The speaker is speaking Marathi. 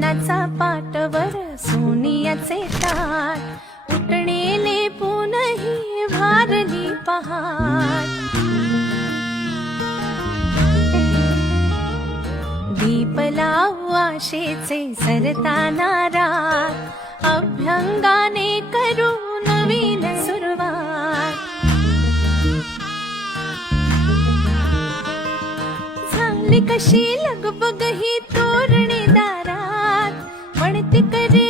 जेवणाचा पाटवर सोनियाचे ताट उठणेले पुनही भारली पहाट दीप लावू आशेचे सरताना रात अभ्यंगाने करू नवीन सुरुवात झाली कशी लगबग ही तोरणे दारात म्हणते करे